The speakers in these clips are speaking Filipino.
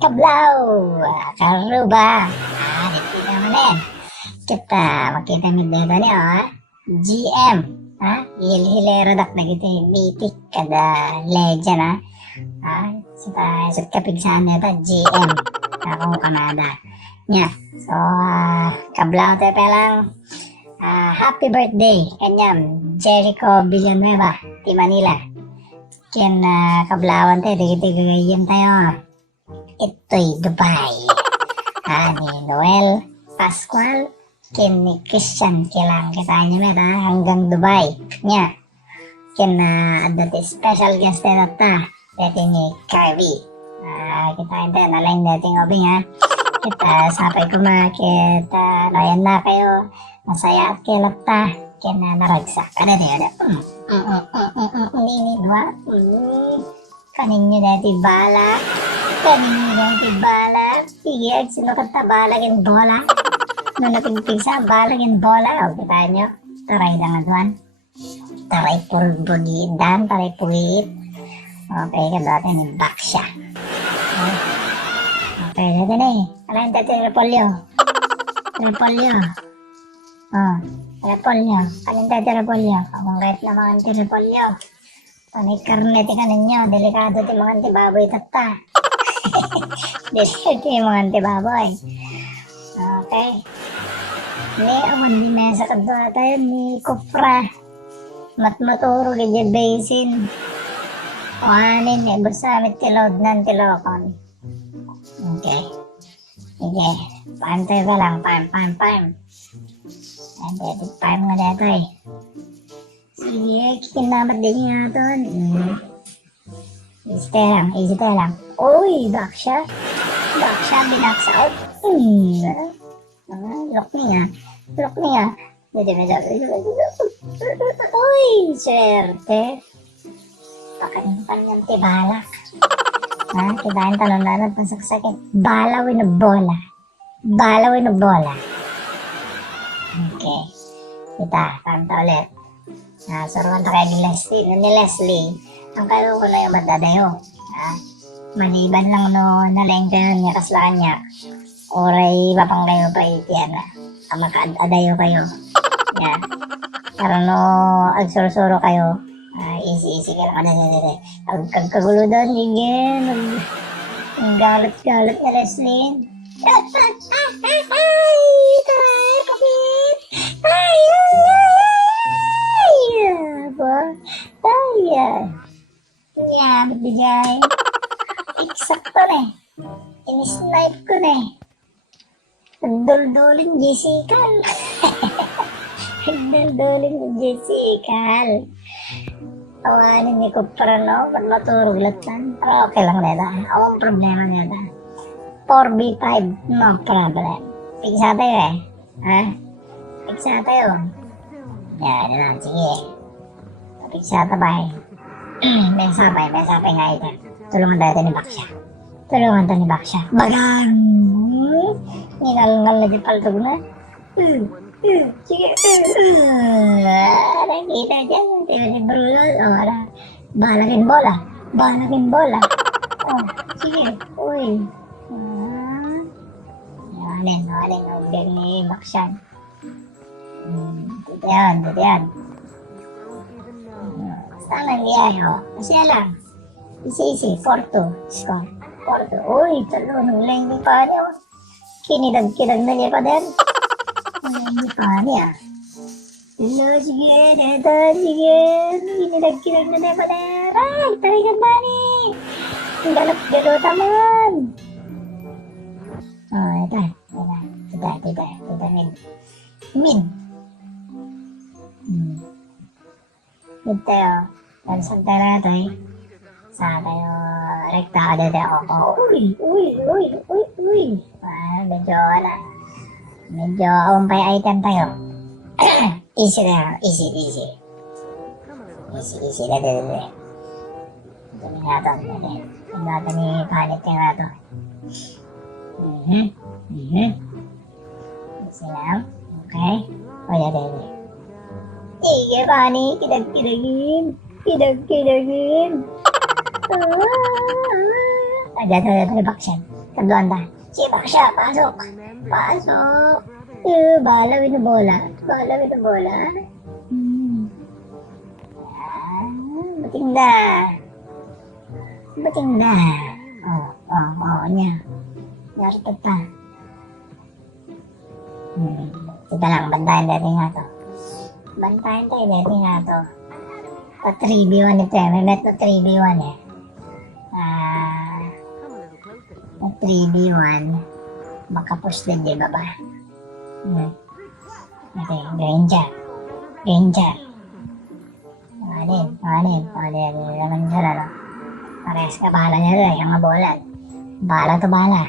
Kablaw, karuba. Dito naman yan. Kita, makita mo dito niya, GM. Hilero dak na kita yung mythic kada legend, sa kapigsahan nito, GM. Akong Kanada. Nya. So, kablaw tayo pa lang. Happy birthday, kanyam, Jericho Villanueva, di Manila. Ken kablawan tayo, digit-digayim tayo. Ito'y Dubai. Ni Noel Pascual, ken ni Christian, kilang kita niya hanggang Dubai. Nya. Ken adati special guest tayo ta. Dati ni Carvey. Kita tayo, nalang dating obing Kita sampai kumakit, nayan na kayo. Masaya at kilap ta. Naragsak. Ada. Ini dua. Kaninyo dati bala. Sige, sino kata bala kin bola. Nung napigpigsa, bala kin bola. O, kita nyo. Taray lang tuan. Taray pulbugidan. Taray puwit. Okay, dati ni Baksha. Okay, dati na Ano yung dati Repolyo? Repolyo. Repolyo. Ano yung dati Repolyo? Kung kahit na mga anti-Repolyo. Panay karne ti kaninyo. Delikado ti mga anti-baboy tata. Delikado ti mga anti-baboy. Okay. Ni awan di mesa kadwa tayo ni Kupra. Matmaturo kaya basin. O anin basamit tilod ng tilokon. Okay. Sige. Pantay ka lang. Pam. Pam nga dito Sige. Kinamat din nga doon. Easy tayo lang. Uy, Baksha. Binaksa out. Lock niya. Uy, swerte. Pakanimpan ng tibalak. Kitain talon na pagsaksakin. Balawin na bola. Okay. Kita, kanta ulit. Suruan ta kayo ni Leslie. Ang kayo ko na yung matadayo. Maliban lang no nalaing kayo niya kaslaan niya. Oray papang kayo pa itiyan. Makaadayo kayo. Yeah. Para no agsuro-suro kayo. Easy ka lang kada. Kagkagulo doon, higin. Ang galit na Leslie. Taray, kapit. Bigay. Eksakto na Ini-snipe ko na Nagdulduling Jessica. Tawanin ni Kupra ba't maturog latan? Pero okay lang nila. Ang problema nila. 4v5, no problem. Pigsa tayo Pigsa tayo. Yan, sige. Pigsa tabay. May sabay nga ito. Tulungan tayo ni Baksha. Bagang! Ningalngal na di paltog na. Sige. Nakita dyan. Si Bruno. Balakin bola. Sige. Uy. Yanin. Ubig ni Bakshan. Dito yan. Basta nangyay. Masaya lang. Easy. 4-2. Score. 4-2. Uy, talo. Naglang di pa niya. Kinidag na niya pa din. Hindi pa niya. Sige. Kinidag na niya pa din. Ay, tarigan ba ni? Ang galot naman. Ito. Mid. Mid tayo. Saan tayo natin? Saan tayo? Rekta ka dito ako. Uy. Medyo umpay item tayo. Easy na. Easy. Dito. Ito natin. Ito natin ni palit yung nato. Easy lang. Okay. O, dito. Sige, Pani. Kidag-kidagin. Dito ni Baksyan. Kanduan ta. Si Baksya, pasok. Pasok. Bala with the bola. Bala with the bola. Batinda. Batinda. Niya. Yarto pa. Kita lang, bantayan natin nga to. Bantayan tayo natin nga to. Pa 3v1 ito eh. May met na 3v1 eh. Na 3v1. Makapush din, di ba ba? Ito yung Granger. Granger. Anin. Naman dyan, ano. Parehas ka, bahala niya doon. Yung mga bola. Bahala to bahala.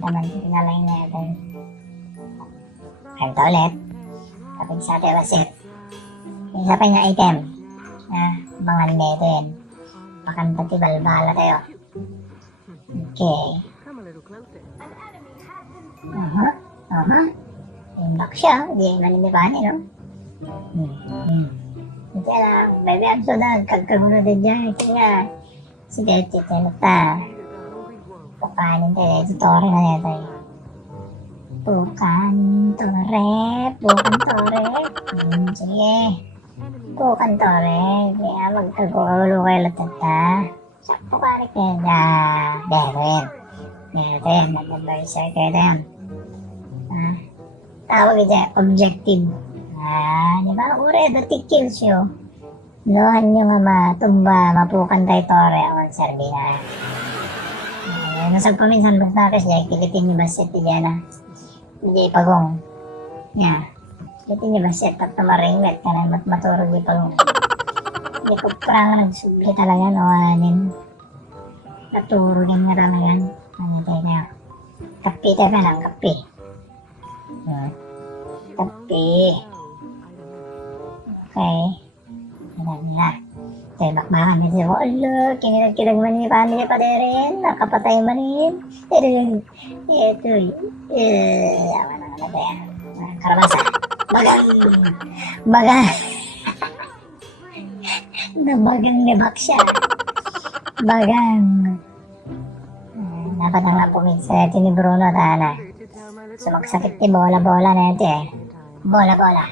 Taman, pinalain na ito. Kanta ulit. Kapag sa atin basit. Isa pa yung item. Bangan na ito yun. Pakanta tibal, bahala tayo. Okay. Yung Baksya, hindi maninibahan no? Ito lang, baby, ang sudan, kagkagulo din dyan. Ito nga, sige, titino ta. Pukanin tayo, tutore na nito eh. Pukan tore. Sige. Pukan tore, kaya magkagulo kayo latata. Sakto ka rin kaya, Dito yan, nag-advisor kayo yan. Tawag ito, objective. Di ba? Ure, dati kills yun. Lohan nyo nga matumba, mapukan tayo tore, on serbi na. Nasag paminsan bagtakas dyan, kilitin nyo basit dyan Hindi pagong. Kilitin nyo basit at tumaringlet ka na maturog yung pagong. Hindi ko parang nagsubli talaga, no? Naturugin nga talaga. Ano tayo na? Kapi tayo pa lang, kapi. Kapi. Okay. Alam na. Tayo bakbakan na siya. Wala, kinilag man ni Pani pa rin. Nakapatay man rin. Ito. Yaman na nga tayo. Karabasa. Bagang. Nabagang ni Baksya. Bagang. Dapat na nga pumig sa ito ni Bruno. Tana. Sumagsakit ni bola-bola na ito eh. Bola-bola.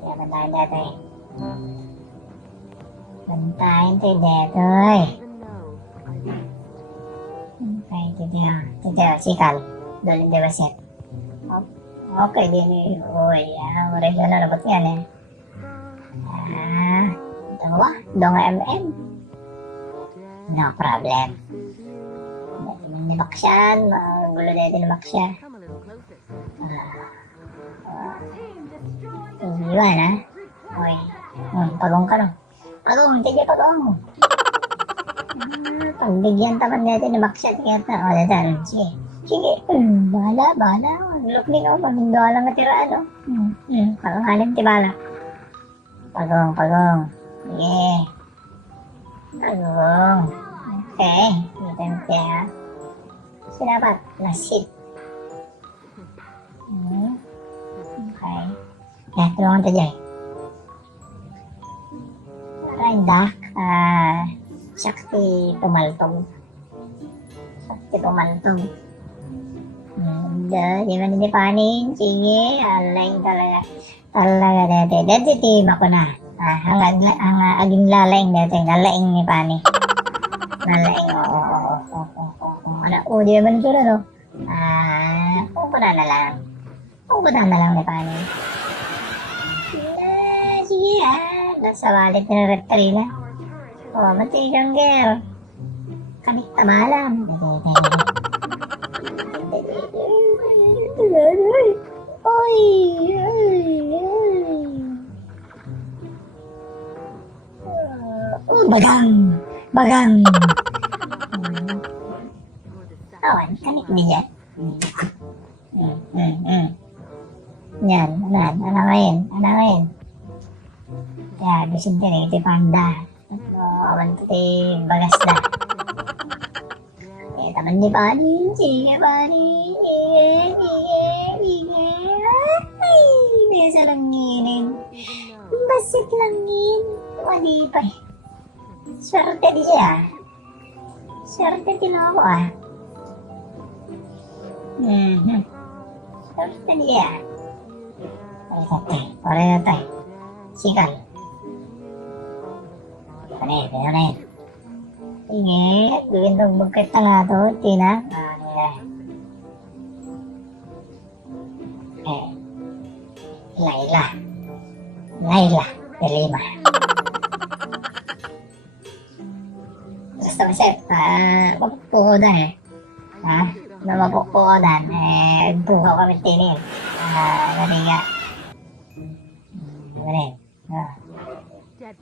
Kaya bantayan dito eh. Bantayan tayo dito eh. Okay, tito, sikal. Doon hindi basit. Okay, din eh. Uy, oregano na labot yan eh. Donga MM. No problem. Ni Baksyan, magulo na din ni Baksya. Iwan ha? Uy, pagong ka no? Pagong, tigil pagong. Pagbigyan taman natin ni Baksya, tingnan na. Sige, bahala. Look din ako, pamindoa lang natiraan no? Pagong tibala. Pagong. Sige. Pagong. Okay, kita ha. Dapat nasit. Okay. Tulungan tayo dyan. Dak. Sakti pumaltog. Di ba hindi panin? Sige, alay talaga. Talaga dati. Dati team ako na. Ang aging lalaing dati. Lalaing ni Pani. Lalaing, oo. Di naman ito na, no? Pupunta na lang ni Pani. Sige, nasa wallet ni Rectrina. Matigang girl. Kamik tamalam. Oy. Bagang. Awan, kanik niya. Yan, ano ngayon? Ya, gusto din ito panda. Awan ito bagas na. Taman ni Pani, sige Pani. Ay, nasa langinin. Basit langin. Malipay. Swerte di siya. Swerte din ako Swerte niya. Ore tay. Sikal. Ano. Ingat, bintang bukit tengah tuh, Tina. Laila, terima. Basta Seth, mapagpukodan mapagpukodan, buka kami tinin. Nariga.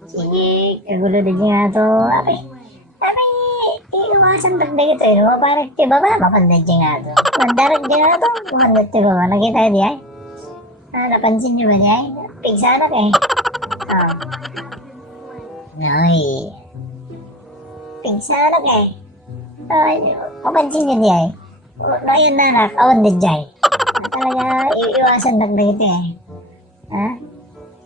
Sige, kagulo din nga to. Abi, iiwasan dagdag ito parang tiba ba, mapandag nga to. Mandarag nga to, mapandag tiba ba, nakita di ay? Napansin nyo ba di ay? Pigsanak Noy. Pigsanak mapansin nyo di ay? Noyan nanak, awan di jay. Talaga, iiwasan dagdag ito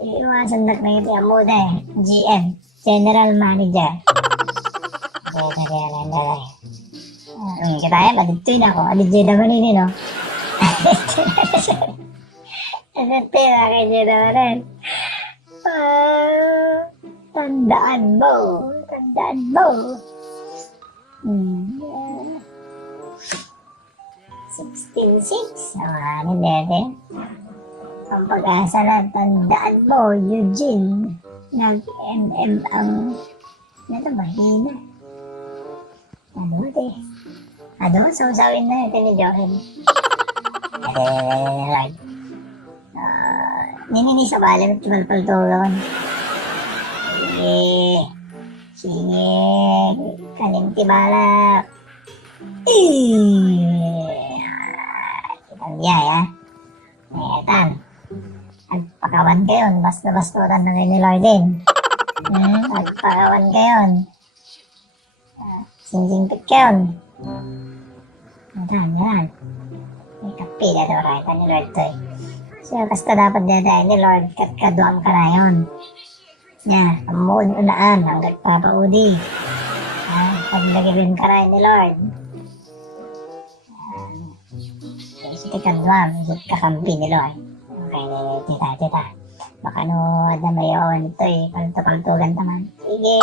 Iiwasan dagdag ito muda GM, General Manager. Kita maditoy na ako. Adijay naman ini, no? Adijay na kay Jay naman. Tandaan mo. 16-6. Ano din? Ang pag-asa na, tandaan mo, Eugene. Nag-MM ang mahina. Sawsawin na ito ni Jochen. Nini sa balim, tumalpaltugan. Sige, kaninti balak. Kitang biya, Netan. Agpakawan kayo, basta-bastutan na ni Lordin. Agpakawan kayo. Singjing pikyon. Yan. May kapi na daw kahit ni Lord to So, basta dapat dadahin ni Lord katkaduang ka na yun. Amuun unaan hanggang papaudi. Paglagibin ka na ni Lord. Sige kaduang, sige kakampi ni Lord. Okay, tita. Baka nood na mayon ito palto-paltugan naman. Sige.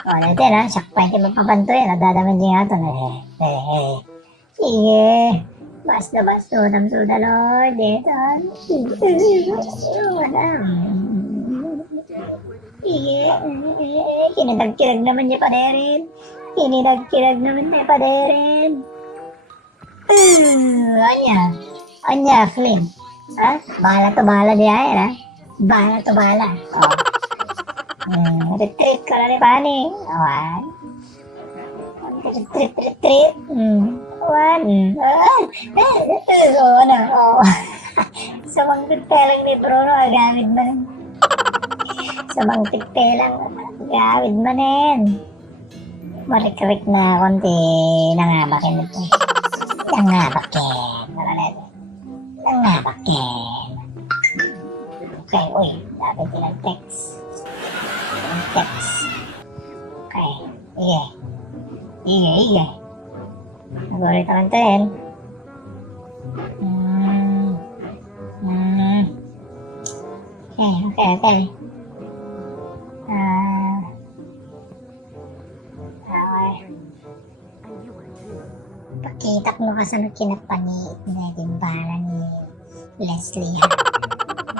Wala din sakpay kayo magpapanto nadadaman din nga ito. Sige. Basta damsuda Lord. Sige. Kinidagkirag naman niya paderin. Anya, Flynn. Bahala dia Bahala. Retreat ka na ni Pani. Retreat. Sa mga tigpelang ni Bruno, gamit mo rin. Sa mga tigpelang, gamit mo rin. Marik-rik na konti. Nangabakin ito. Nangabakin. Okay, dapat ilang text. Okay, iya. Nag-ulit naman ito Okay. Okay. Pakitak mo kasi na kinapaniit na yung bala ni Leslie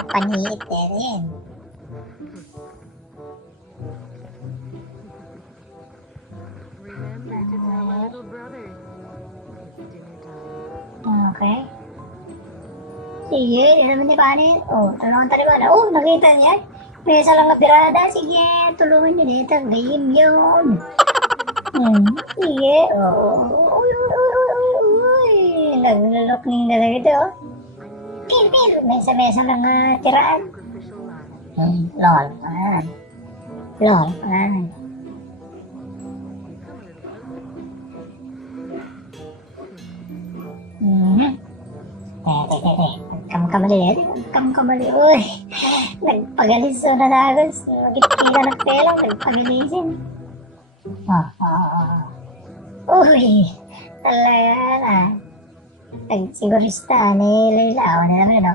Paniit rin. Okay. Sige, naman ni Pani. Tulungan tayo ba? Nakita niya. May isa lang na birada. Sige, tulungan niyo dito. Game yun. Sige. Naglalokning na dito. Pil. Mesa lang tiraan. Lol. Kamkamali. Uy, nagpagalis na nagos. Magkikita na pelang, nagpagalisin. Uy, talaga na. Sigurista, nilailaw na naman, no?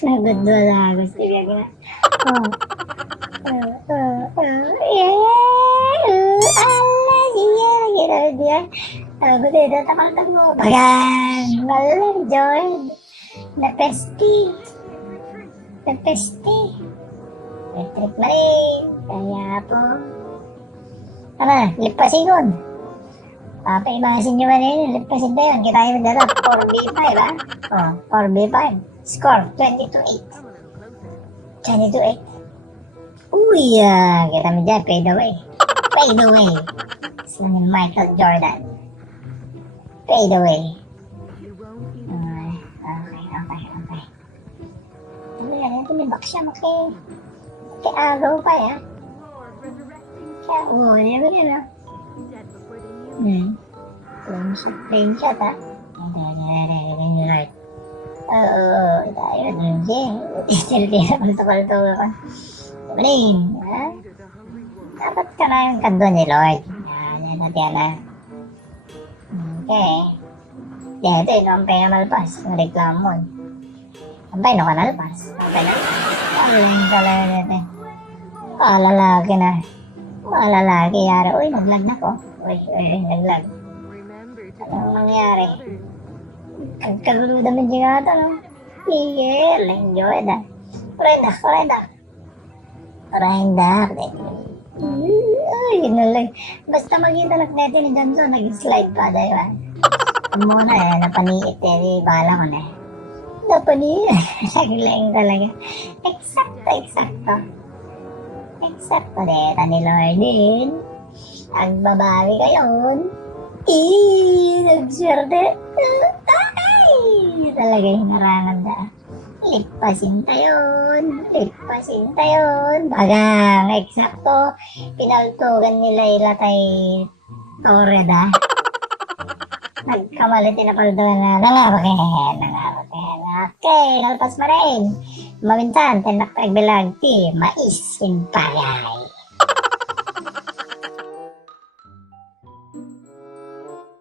Nagudwa na ako. Sige ka. Oh. Yeah. Ala, sige. Ginawin niya. Ako dito, tamatang mo. Bagan. Malang, Joy. Napesti. Electric na rin. Kaya po. Ano, lipasin yun. Papaimasin nyo man yun. Lipasin na yun. Kita yung dala. 4v5, ha? Oh, 4v5. Score, 22-8. 22-8. Uy, kita mo dyan. Fade away. Fade away. Sila ni Michael Jordan. Fade away. Okay. Tumibak siya. Kay agaw pa, ha? Kaya, never yun, ha? Plain shot, ha? Right. Oo, tayo, Jim. Silpi na palto-palto ako. Plain, ha? Dapat ka na yung kando ni Lord. Yan na. Okay. Dito, ito ang pingamalpas. Ang reklamo. Ampay, no ka nalpas. Okay na. Aling talaga natin. Lalaki na. Lalaki, yara. Uy, naglag na ko. Uy, naglag. Anong nangyari? Kagkagulo naman dyan ata, no? Sige, enjoy na. Renda. Ay, nalang. Basta makita natin ni Johnson, nag-slide pa dahil. Muna napaniit eh. Bahala ko na. Napaniit. Naglang talaga. Eksakto deta ni Lordin. Ang babawi kayon. Nagswerte. Ay! Talaga yung narangan na. Lipasin tayon. Bagang, eksakto. Pinaltugan nila ilatay Torreda. Nagkamalit tinapaltugan na nangaroken. Okay, nalpas pa rin. Maminsan, tenak tagbilag ti mais in pagay.